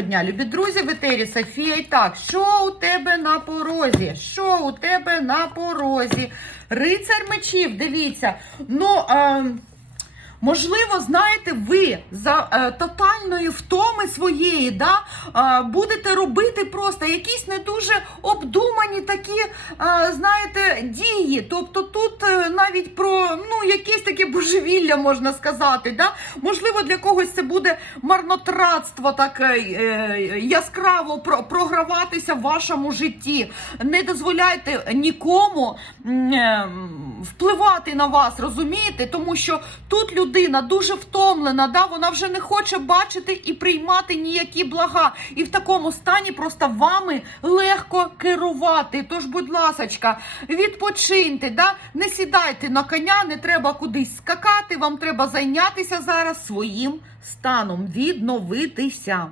Дня, любі друзі, в етері Софія. І так, що у тебе на порозі? Що у тебе на порозі? Рицар мечів, дивіться. Ну, е, можливо, знаєте, ви за е, тотальної втоми своєї, да, е, будете робити просто якісь не дуже обдумані такі, е, знаєте, дії. Тобто тут е, навіть про ну, якесь таке божевілля можна сказати. Да? Можливо, для когось це буде марнотратство так е, е, яскраво про- програватися в вашому житті. Не дозволяйте нікому е, впливати на вас, розумієте? Тому що тут людина дуже втомлена, да? вона вже не хоче бачити і приймати ніякі блага. І в такому стані просто вами легко керувати. Тож, будь ласочка, відпочиньте, да? не сідайте на коня, не треба кудись скакати. Вам треба зайнятися зараз своїм станом, відновитися.